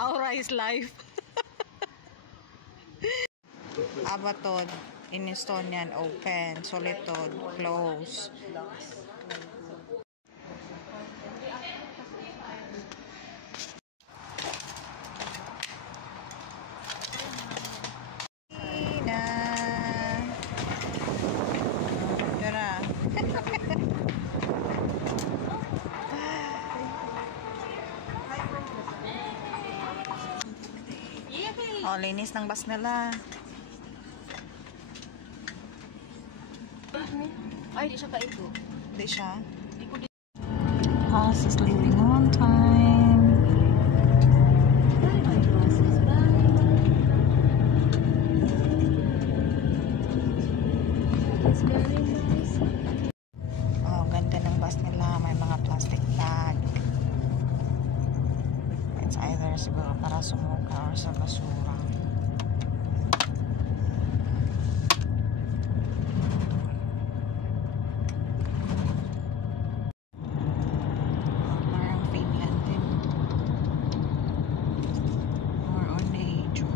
Aura is life. Abatod in Estonian open, solitude close. Oh, linis ng bus nila. Ay, di siya kaito. Di siya? House is leaving on time. My glasses, bye. It's very nice. Oh, ganda ng bus nila. May mga plastic bag. It's either siguro para sumuka or sa basura. Parang Finland din. More on nature.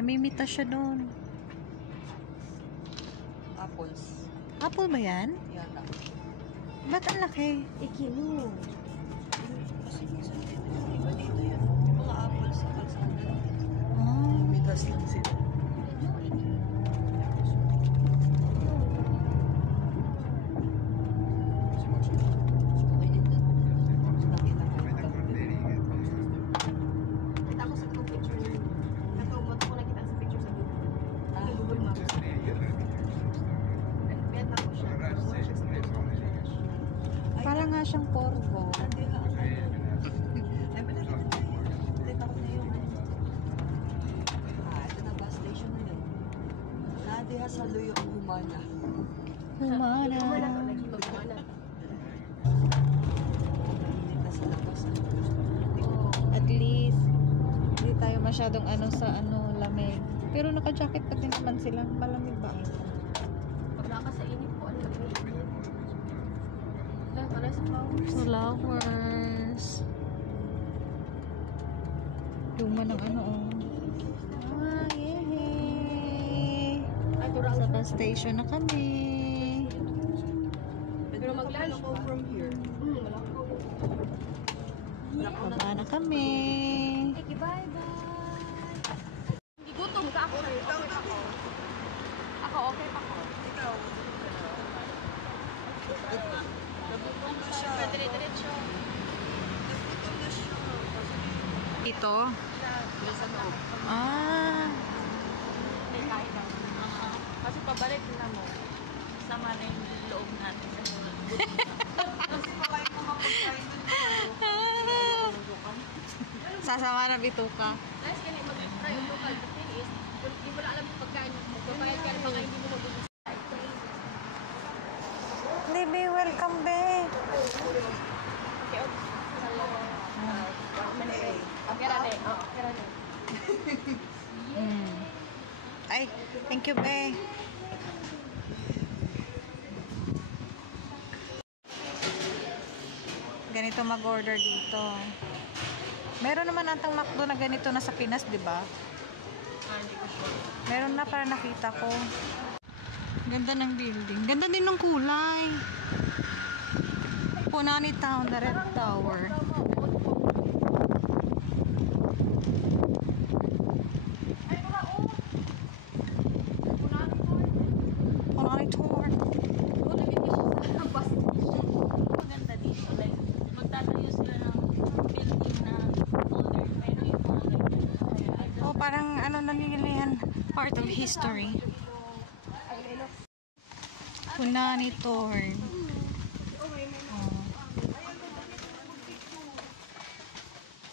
Namimita siya doon. Apples. Apple ba yan? Yata. Ba't ang laki? Ikino. Kasi minsan iba dito yan. Yung mga apples sa kalsada. Oh. Mitas lang sila. Parang nga siyang porgo. Ito na bus station na yun. Nadiha sa Luyok, Humana. Humana. Nasa labas. At least, hindi tayo masyadong sa lamig. Pero naka-jacket pa din naman sila. Malamig ba? Pag naka sa init po, ano lamig? Para sa flowers. Flowers. Luma ng yay! Sa bus station na kami. Pero mag-lunch ko from here. Baba na kami. Okay, bye-bye. Hindi gutom ka ako. Okay pa ako. Ako okay pa dito? Doon sa loob. Ah. May kain lang. Kasi pabalik na mo. Sama na yung loob natin. Sasama na bituka. Guys, kaya mag-try yung local. The thing is, hindi mo na alam yung pagkain mo. Magbabayad ka na baka hindi mo magugustuhan. Baby, welcome back. Okay, Ay, thank you, be. Ganito mag-order dito. Meron naman atang McDo na ganito na sa Pinas, di ba? Meron na para nakita ko. Ganda ng building. Ganda din ng kulay. Punani Town na Red Tower. Punani Tower. Maganda dito. Like, magtatayo sila ng building na older. Pero yung older. Oh, parang ano na nila yan. Part of history. Punani Tower.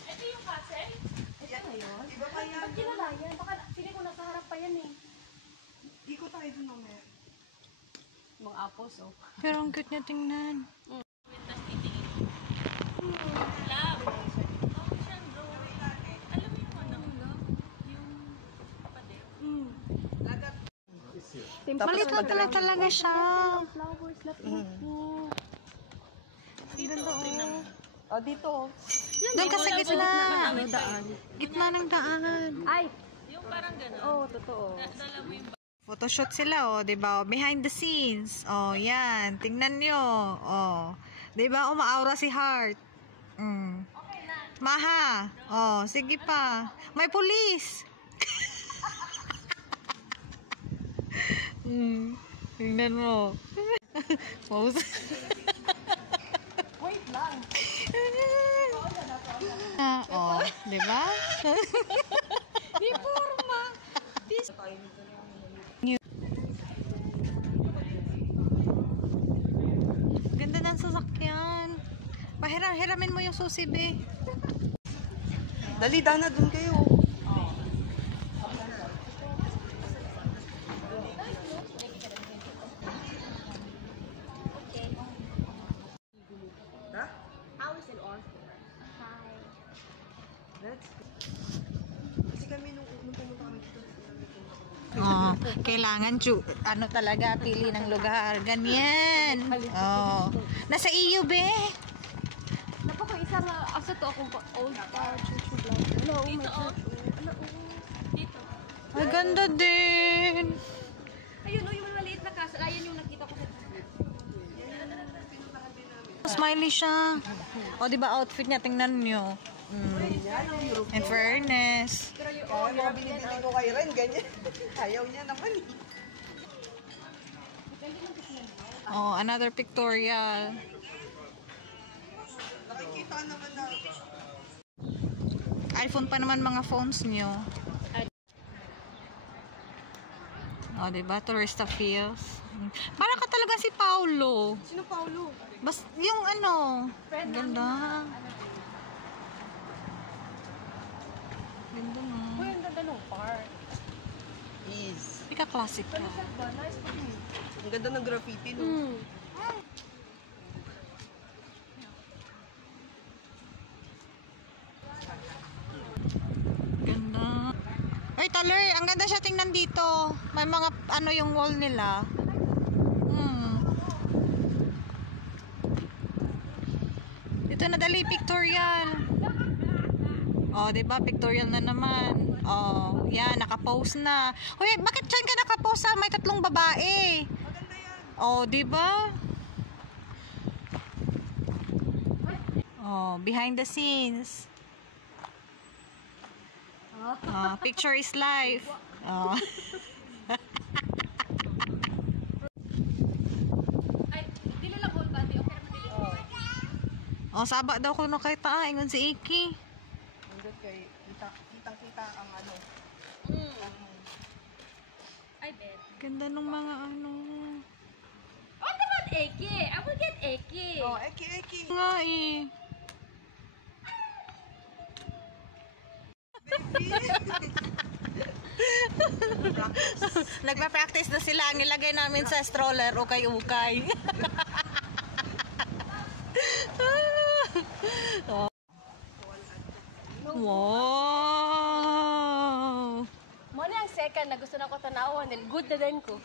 Ito yung castle? Ba't kilala yan? Baka pili ko nasa harap pa yan eh. Ikot tayo dun mamaya. Mga apos oh. Pero ang cute niya tingnan. Tapos titingin. Love. Oh, siya bro. Alam mo yung ano? Yung pader. Maliit lang pala talaga siya. Flowers na Ganda oh. Oh, dito. Doon ka sa gitna. Gitna ng daan. Ay! Yung parang gano'n. Oo, totoo. Dala mo yung Photoshoot sila, oh, 'di ba? Behind the scenes. Oh, 'yan. Tingnan niyo. Oh. 'Di ba? Umaaura si Heart. Maha. Oh, sige pa. May pulis. Tingnan mo. Pause. wait lang. Oh, 'di ba? Di forma. Ganda ng sasakyan. Hiramin mo yung susi, be. Dali, Dana, dun kayo. Ha? Hours and Orphan. Hi. Let's go. Kasi kami nung pumunta kami dito. Oh, kailangan ano talaga pili ng lugar. Ganyan. Oh. Nasa iyo, be. Napako isang asa to akong old church vlog. Hello, dito oh. Dito. Ay, ganda din. Ayun oh, yung maliit na castle. Ayun yung nakita ko sa Smiley siya. O, di ba outfit niya? Tingnan nyo. In fairness. Kaya mga binibili ko kay Ren, ganyan. Ayaw niya naman eh. Oh, another pictorial. Nakikita naman na. iPhone pa naman mga phones nyo. O, diba? Tourista feels. Parang ka talaga si Paulo. Sino Paulo? Bas, yung ano. Ganda. Ganda na. Uy, ang ganda ng park. Is. Ika classic ka. Nice pa rin. Ang ganda ng graffiti, no? Ganda. Ay, Taler, ang ganda siya tingnan dito. May mga, ano yung wall nila. Ito na dali, pictorial. Oh, diba? Pictorial na naman. Oh, yan, nakapose na. Uy, bakit dyan ka nakapose ha? May 3 babae. Oh, diba? Oh, behind the scenes. Picture is life. Oh. Ay, dili lang whole body. Okay naman dili. Oh, saba daw ko nakita ingon si Iki. Ang ganda kay ata ang ano. I bet. Ganda ng mga ano. What about Eke? I will get Eke. Oh, eki. Nga eh. Nagpa-practice na sila. Ang ilagay namin sa stroller, ukay-ukay. Oh. Wow! Mo na ang second na gusto na ko tanawon, then good na din ko.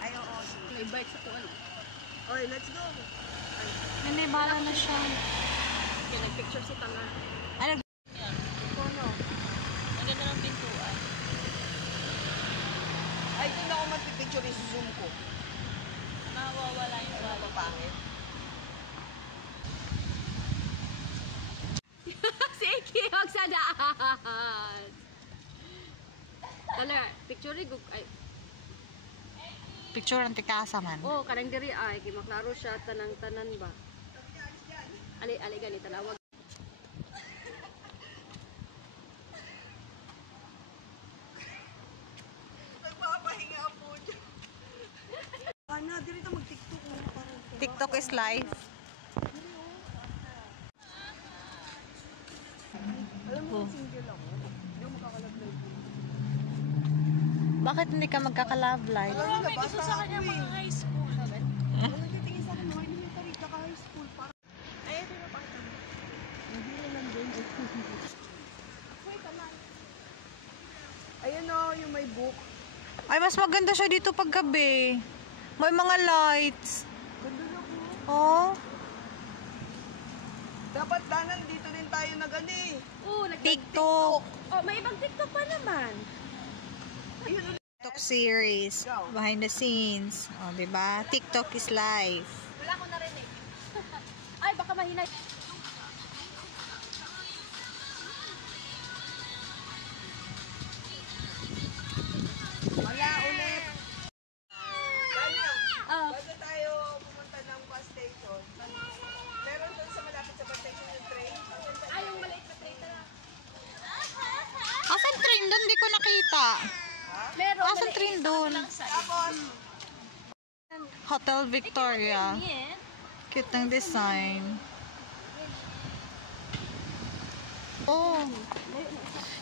Ay, oo. May bike sa tuwan. Okay, let's go. Hindi, bala na siya. Kaya nag-picture si Tanga. Ano? Kono. Ang ganda ng pintuan. Ay, doon ako magpipicture yung zoom ko. Mawawala yung Ano wala. ba pangit? Si Eke, huwag sa daan. Tala, picture gug ay. Picture ang tikasa man. Oh, kanang diri ay gimaklaro siya tanang tanan ba. Ali gani tanawag. Nagpapahinga po dyan. Ana, dito mag-tiktok mo. TikTok is live. Alam mo, single ako. Hindi ako makakalablay. Bakit hindi ka magkaka-love live? Alam mo, nabasa ako eh. High school. Ano nagtitingin sa akin, mga hindi ka rin high school. Para... Ay, ito na pakita mo. Hindi na nandun. Wait, aman. Ayan o, yung may book. Ay, mas maganda siya dito pag gabi. May mga lights. Ganda na ko. Oh. Dapat danan dito din tayo nag-ani. Oh, TikTok. Oh, may ibang TikTok pa naman. Ayun ulit. TikTok series. Behind the scenes. Oh, diba? TikTok is live. Wala ko narinig. Ay, baka mahina. Wala ulit. Daniel, Ah. bago tayo pumunta ng bus station, meron doon sa malapit sa bus station yung train. Ay, yung maliit na train na. Asan train doon? Hindi ko nakita. Meron. Asan train doon? Tapos, Hotel Victoria. Cute ng design. Oh.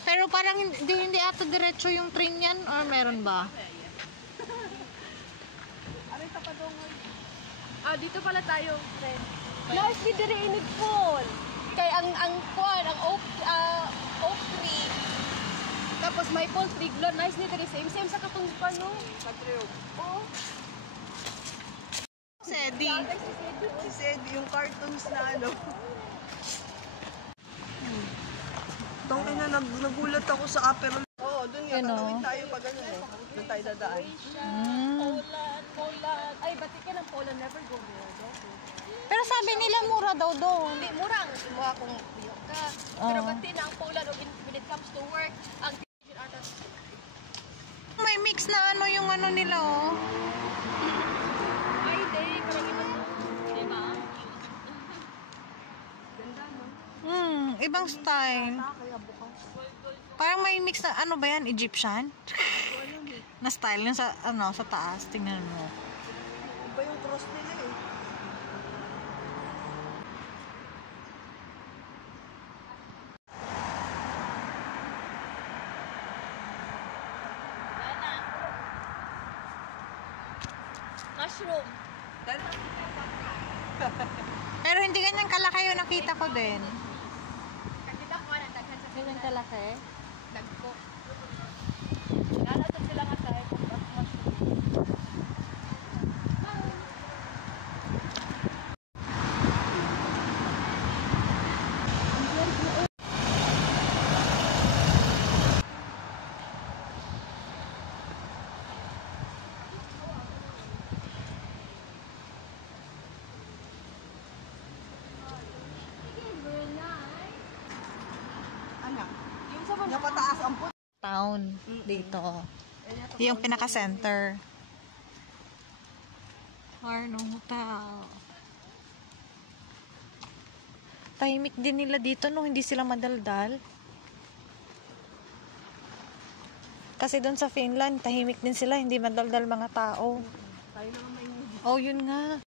Pero parang hindi ata diretso yung train yan or meron ba? aray tapadongan. Ah, dito pala tayo, friend. Nice, di diri inid Paul. Kay ang kuan, ang oak tree. Tapos may Paul tree glow. Nice ni diri same sa katong pano. Sa trio. Oo. Sedi. Si Sed, yung cartoons na ano. Tong ina, nagulat ako sa Aperol. Oo, dun nga, Ano? tatawid tayo pag ano eh. Doon tayo dadaan. Poland. Ay, ba't ka ng Poland? Never go there. Pero sabi nila mura daw doon. Hindi, murang. Mura kung biyok ka. Pero ba't din ang Poland, when it comes to work, ang ata. May mix na ano yung ano nila oh. Ay, hindi. Parang iba to. Diba? Ganda, no? Ibang style. Kaya bukas. Parang may mix na ano ba yan? Egyptian? Na style yung sa ano sa taas. Tingnan mo. Iba yung cross nila eh. Mushroom. Pero hindi ganyan kalaki yung nakita ko din. Kakita ko na daghan sa Ganyan kalaki? dagko. Nalatot sila nga tayo kung mushroom. Anak, Yung sa mga napataas ang puto. Town dito. Yung pinaka-center. Arnong Hotel. Tahimik din nila dito, no? Hindi sila madaldal. Kasi doon sa Finland, tahimik din sila, hindi madaldal mga tao. Tayo naman may Oh, yun nga.